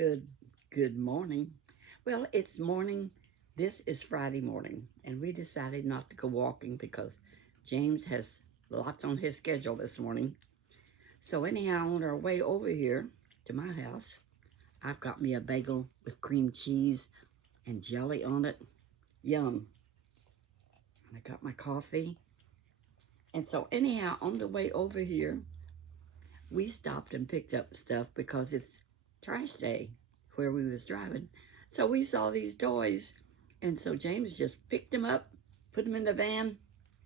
Good, good morning. Well, it's morning. This is Friday morning, and we decided not to go walking because James has lots on his schedule this morning. So anyhow, on our way over here to my house, I've got me a bagel with cream cheese and jelly on it. Yum. And I got my coffee. And so anyhow, on the way over here, we stopped and picked up stuff because it's trash day where we was driving. So we saw these toys, and so James just picked them up, put them in the van,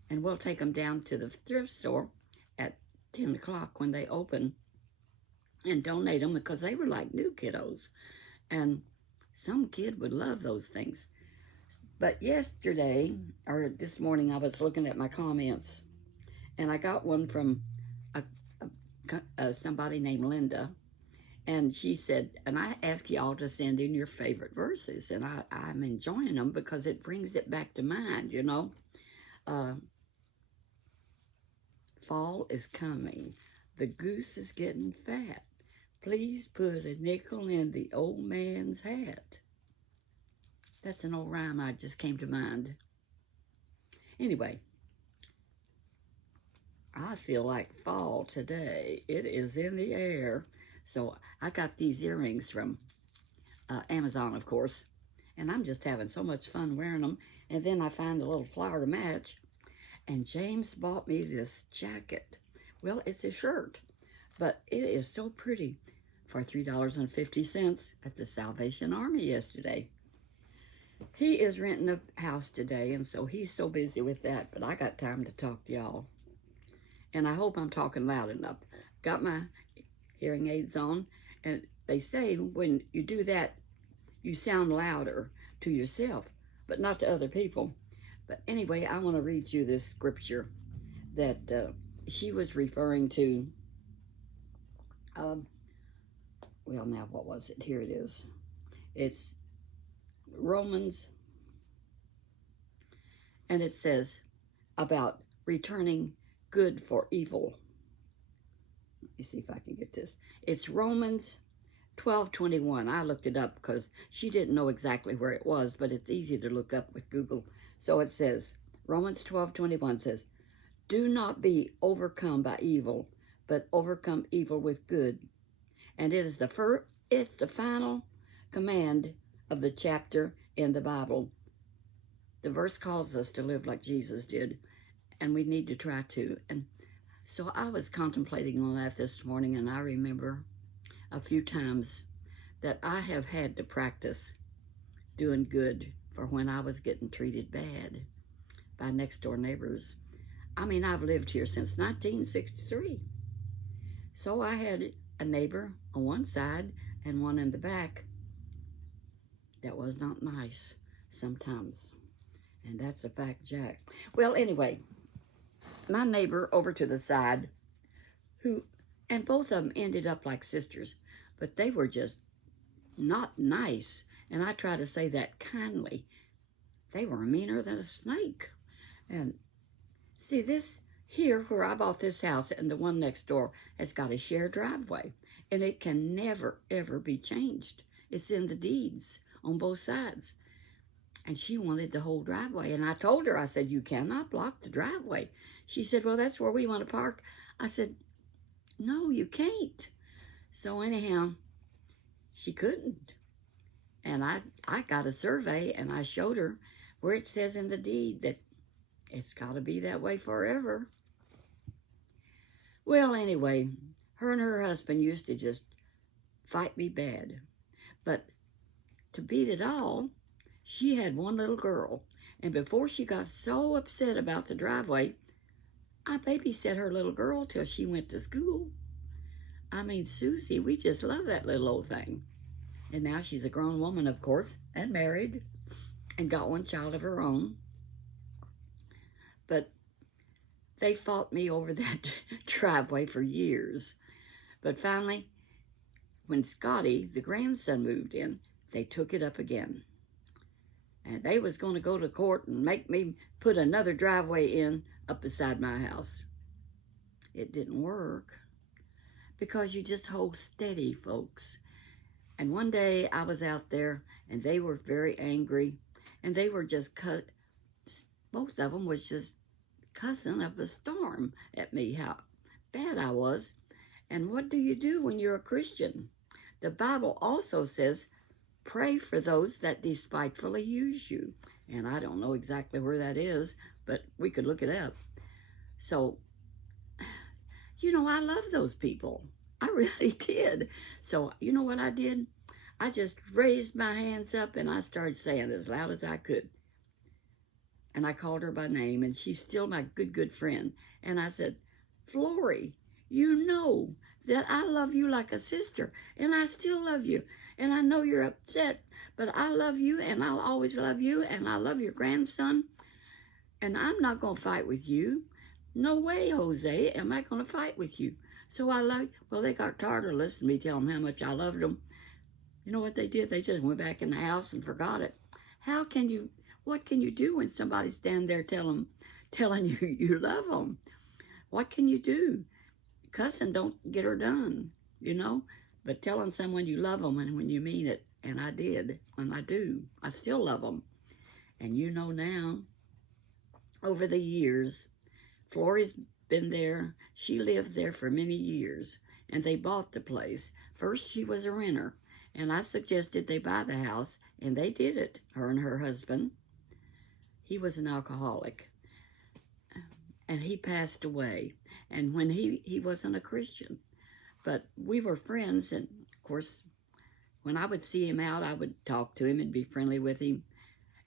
and we'll take them down to the thrift store at 10 o'clock when they open and donate them because they were like new kiddos. And some kid would love those things. But yesterday, or this morning, I was looking at my comments, and I got one from somebody named Linda, and she said, and I ask y'all to send in your favorite verses, and I'm enjoying them because it brings it back to mind, you know. Fall is coming. The goose is getting fat. Please put a nickel in the old man's hat. That's an old rhyme I just came to mind. Anyway, I feel like fall today. It is in the air. So I got these earrings from Amazon, of course, and I'm just having so much fun wearing them. And then I find a little flower to match, and James bought me this jacket. Well, it's a shirt, but it is so pretty for $3.50 at the Salvation Army yesterday. He is renting a house today, and so he's so busy with that, but I got time to talk to y'all. And I hope I'm talking loud enough. Got my hearing aids on, and they say when you do that, you sound louder to yourself, but not to other people. But anyway, I want to read you this scripture that she was referring to. Well, now, what was it? Here it is. It's Romans, and it says about returning good for evil. Let me see if I can get this. It's Romans 12:21. I looked it up because she didn't know exactly where it was, but it's easy to look up with Google. So it says, Romans 12:21 says, do not be overcome by evil, but overcome evil with good. And it's the final command of the chapter in the Bible. The verse calls us to live like Jesus did, and we need to try to. And so I was contemplating on that this morning, and I remember a few times that I have had to practice doing good for when I was getting treated bad by next door neighbors. I mean, I've lived here since 1963. So I had a neighbor on one side and one in the back that was not nice sometimes. And that's a fact, Jack. Well, anyway, my neighbor over to the side, and both of them ended up like sisters, but they were just not nice. And I try to say that kindly. They were meaner than a snake. And see, this here where I bought this house and the one next door has got a shared driveway, and it can never, ever be changed. It's in the deeds on both sides. And she wanted the whole driveway. And I told her, I said, you cannot block the driveway. She said, well, that's where we want to park. I said, no, you can't. So anyhow, she couldn't. And I got a survey, and I showed her where it says in the deed that it's got to be that way forever. Well, anyway, her and her husband used to just fight me bad. But to beat it all, she had one little girl. And before she got so upset about the driveway, I babysat her little girl till she went to school. I mean, Susie, we just love that little old thing. And now she's a grown woman, of course, and married, and got one child of her own. But they fought me over that driveway for years. But finally, when Scotty, the grandson, moved in, they took it up again. And they was going to go to court and make me put another driveway in up beside my house. It didn't work because you just hold steady, folks. And one day I was out there and they were very angry and they were just both of them was just cussing up a storm at me, how bad I was. And what do you do when you're a Christian? The Bible also says, pray for those that despitefully use you. And I don't know exactly where that is, but we could look it up. So, I love those people. I really did. So, you know what I did? I just raised my hands up and I started saying as loud as I could. And I called her by name, and she's still my good friend. And I said, Flory, you know that I love you like a sister, and I still love you. And I know you're upset, but I love you, and I'll always love you, and I love your grandson. And I'm not going to fight with you. No way, Jose, am I going to fight with you. So they got tired of listening to me tell them how much I loved them. You know what they did? They just went back in the house and forgot it. What can you do when somebody's standing there telling you you love them? What can you do? Cussing don't get her done, But telling someone you love them and when you mean it, and I did, and I do. I still love them. And now, over the years, Flory's been there. She lived there for many years, and they bought the place. First, she was a renter, and I suggested they buy the house, and they did it, her and her husband. He was an alcoholic, and he passed away. And when he wasn't a Christian, but we were friends. And of course, when I would see him out, I would talk to him and be friendly with him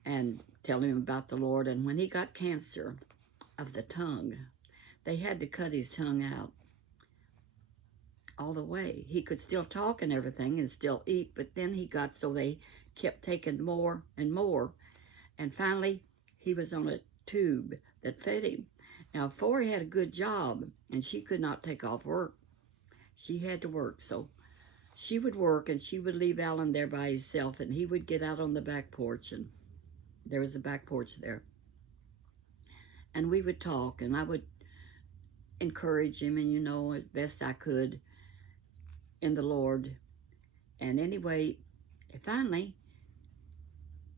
and tell him about the Lord. And when he got cancer of the tongue, they had to cut his tongue out all the way. He could still talk and everything and still eat, but then so they kept taking more and more. And finally, he was on a tube that fed him. Now, Flory had a good job, and she could not take off work. She had to work, so she would work, and she would leave Alan there by himself, and he would get out on the back porch, and there was a back porch there. And we would talk, and I would encourage him, and as best I could in the Lord. And anyway, finally,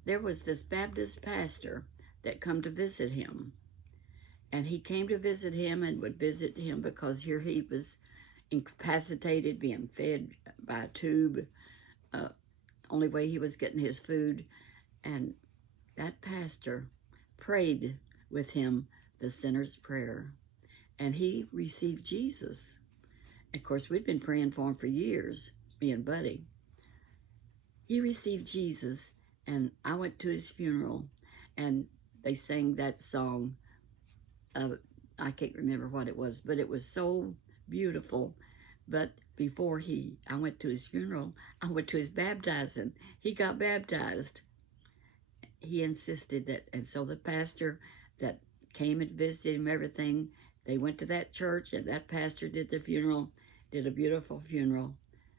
there was this Baptist pastor that come to visit him. And he came to visit him and would visit him because here he was incapacitated, being fed by a tube. Only way he was getting his food. And that pastor prayed with him the sinner's prayer. And he received Jesus. Of course, we'd been praying for him for years, me and Buddy. He received Jesus, and I went to his funeral, and they sang that song. I can't remember what it was, but it was so beautiful. But before I went to his funeral, I went to his baptizing. He got baptized. He insisted that, and so the pastor that came and visited him, everything, they went to that church, and that pastor did the funeral, did a beautiful funeral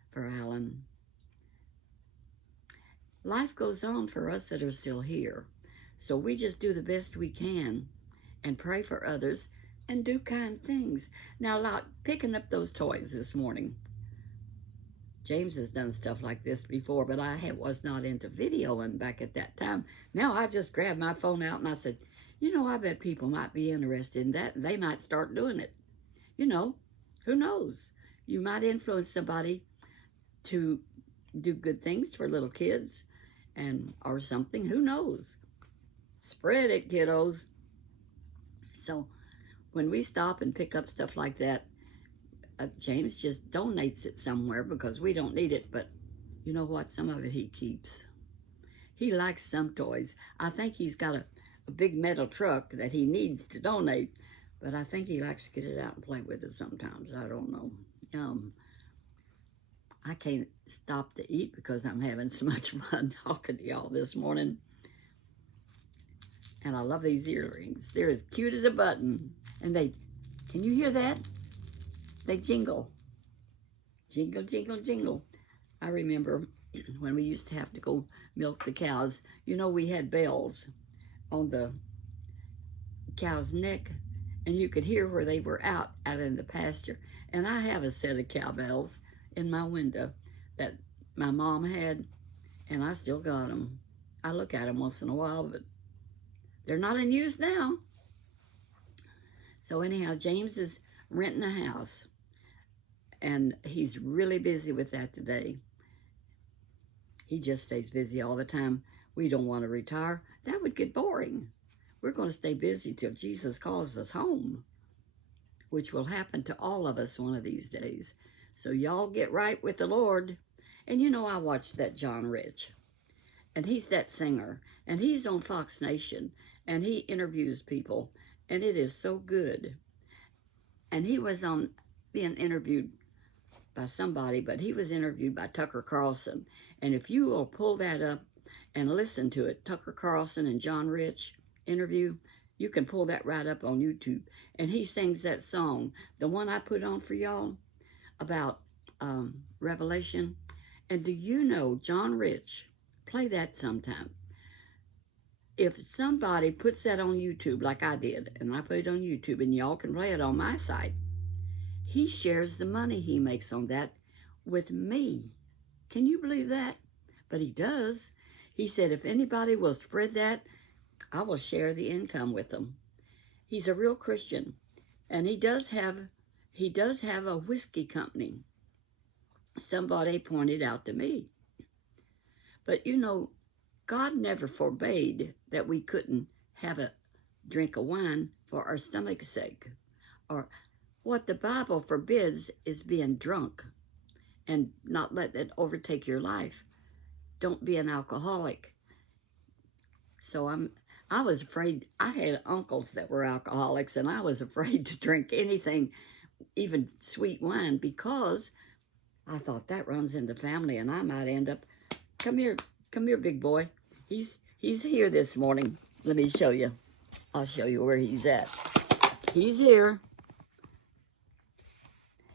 for Alan. Life goes on for us that are still here. So we just do the best we can and pray for others and do kind things. Now, like picking up those toys this morning. James has done stuff like this before, but I was not into videoing back at that time. Now I just grabbed my phone out and I said, I bet people might be interested in that, and they might start doing it. Who knows? You might influence somebody to do good things for little kids or something. Who knows? Spread it, kiddos. So when we stop and pick up stuff like that, James just donates it somewhere because we don't need it. But you know what? Some of it he keeps. He likes some toys. I think he's got a big metal truck that he needs to donate, but I think he likes to get it out and play with it sometimes. I don't know. I can't stop to eat because I'm having so much fun talking to y'all this morning. And I love these earrings. They're as cute as a button. And can you hear that? They jingle. Jingle, jingle, jingle. I remember when we used to have to go milk the cows. We had bells on the cow's neck, and you could hear where they were out in the pasture. And I have a set of cowbells in my window that my mom had, and I still got them. I look at them once in a while, but they're not in use now. So anyhow, James is renting a house, and he's really busy with that today. He just stays busy all the time. We don't want to retire. That would get boring. We're going to stay busy till Jesus calls us home, which will happen to all of us one of these days. So y'all get right with the Lord. And you know, I watched that John Rich, and he's that singer, and he's on Fox Nation, and he interviews people, and it is so good. And he was on being interviewed by somebody, but he was interviewed by Tucker Carlson. And if you will pull that up and listen to it, Tucker Carlson and John Rich interview, you can pull that right up on YouTube. And he sings that song, the one I put on for y'all about Revelation. And do you know John Rich? Play that sometime. If somebody puts that on YouTube like I did, and I put it on YouTube, and y'all can play it on my site, he shares the money he makes on that with me. Can you believe that? But he does. He said, if anybody will spread that, I will share the income with them. He's a real Christian, and he does have a whiskey company. Somebody pointed out to me. But you know, God never forbade that we couldn't have a drink of wine for our stomach's sake. Or what the Bible forbids is being drunk and not letting it overtake your life. Don't be an alcoholic. So I was afraid. I had uncles that were alcoholics, and I was afraid to drink anything, even sweet wine, because I thought that runs in the family, and I might end up. Come here, big boy. He's here this morning. Let me show you. I'll show you where he's at. He's here.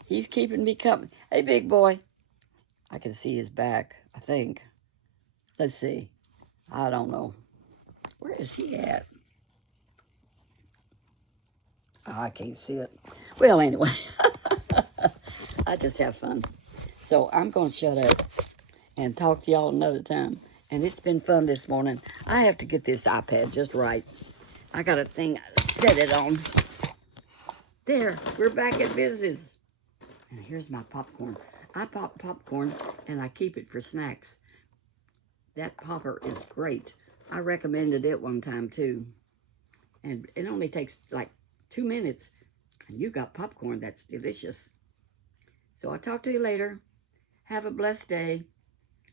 He's keeping me company. Hey, big boy. I can see his back, I think. Let's see. I don't know. Where is he at? Oh, I can't see it. Well, anyway. I just have fun. So I'm going to shut up and talk to y'all another time. And it's been fun this morning. I have to get this iPad just right. I got a thing I set it on. There, we're back at business. And here's my popcorn. I pop popcorn and I keep it for snacks. That popper is great. I recommended it one time too. And it only takes like 2 minutes. And you got popcorn that's delicious. So I'll talk to you later. Have a blessed day.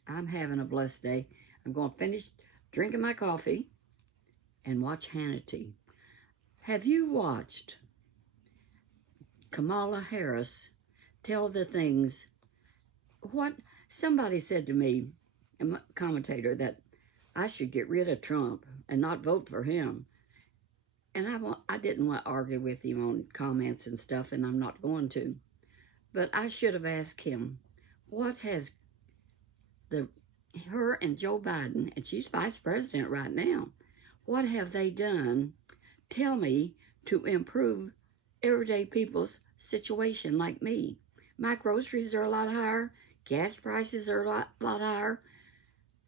I'm having a blessed day. I'm going to finish drinking my coffee and watch Hannity. Have you watched Kamala Harris tell the things? What somebody said to me, a commentator, that I should get rid of Trump and not vote for him. And I didn't want to argue with him on comments and stuff, and I'm not going to. But I should have asked him, what has her and Joe Biden, and she's vice president right now, what have they done, tell me, to improve everyday people's situation like me? My groceries are a lot higher. Gas prices are a lot higher.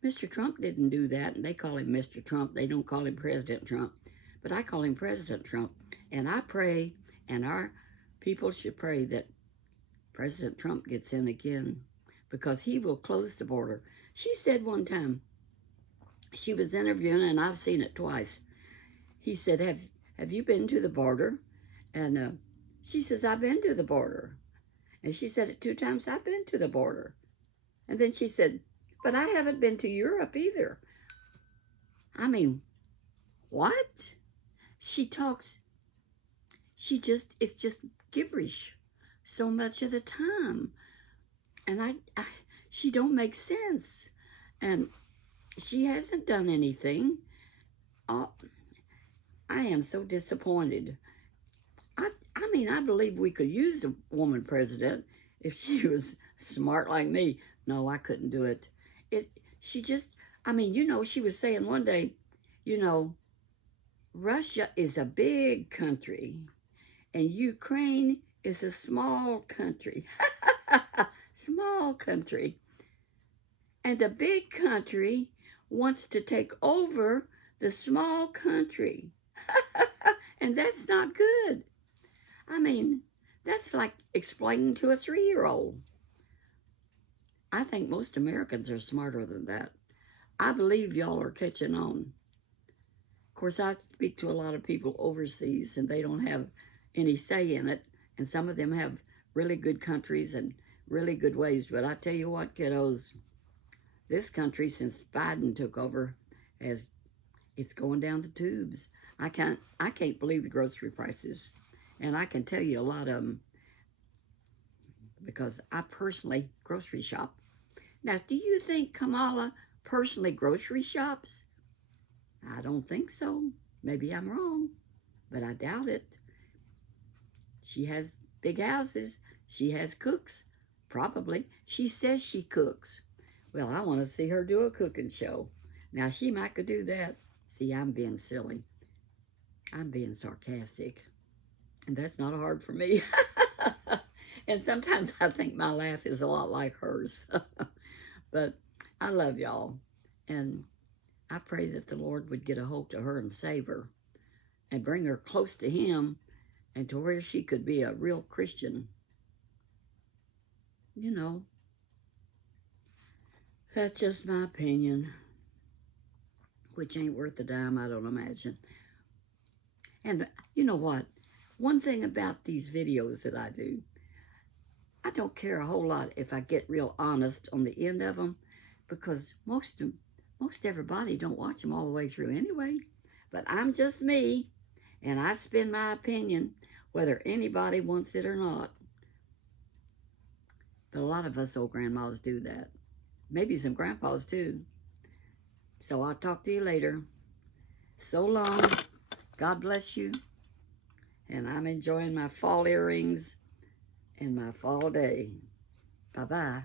Mr. Trump didn't do that, and they call him Mr. Trump. They don't call him President Trump. But I call him President Trump. And I pray, and our people should pray, that President Trump gets in again, because he will close the border. She said one time, she was interviewing, and I've seen it twice. He said, have you been to the border? And she says, I've been to the border. And she said it 2 times, I've been to the border. And then she said, but I haven't been to Europe either. I mean, what? She talks, it's just gibberish so much of the time. And she don't make sense. And she hasn't done anything. I am so disappointed. I mean, I believe we could use a woman president if she was smart like me. No, I couldn't do it. I mean, you know, she was saying one day, you know, Russia is a big country and Ukraine is a small country. Small country. And the big country wants to take over the small country. And that's not good. I mean, that's like explaining to a 3-year-old. I think most Americans are smarter than that. I believe y'all are catching on. Of course, I speak to a lot of people overseas, and they don't have any say in it. And some of them have really good countries and really good ways. But I tell you what, kiddos, this country, since Biden took over, it's going down the tubes. I can't believe the grocery prices. And I can tell you a lot of them because I personally grocery shop. Now, do you think Kamala personally grocery shops? I don't think so. Maybe I'm wrong, but I doubt it. She has big houses. She has cooks, probably. She says she cooks. Well, I want to see her do a cooking show. Now, she might could do that. See, I'm being silly. I'm being sarcastic. And that's not hard for me. And sometimes I think my laugh is a lot like hers. But I love y'all. And I pray that the Lord would get a hold to her and save her and bring her close to Him and to where she could be a real Christian. You know, that's just my opinion, which ain't worth a dime, I don't imagine. And you know what? One thing about these videos that I do, I don't care a whole lot if I get real honest on the end of them, because most everybody don't watch them all the way through anyway. But I'm just me, and I spend my opinion whether anybody wants it or not. But a lot of us old grandmas do that. Maybe some grandpas too. So I'll talk to you later. So long. God bless you. And I'm enjoying my fall earrings and my fall day. Bye-bye.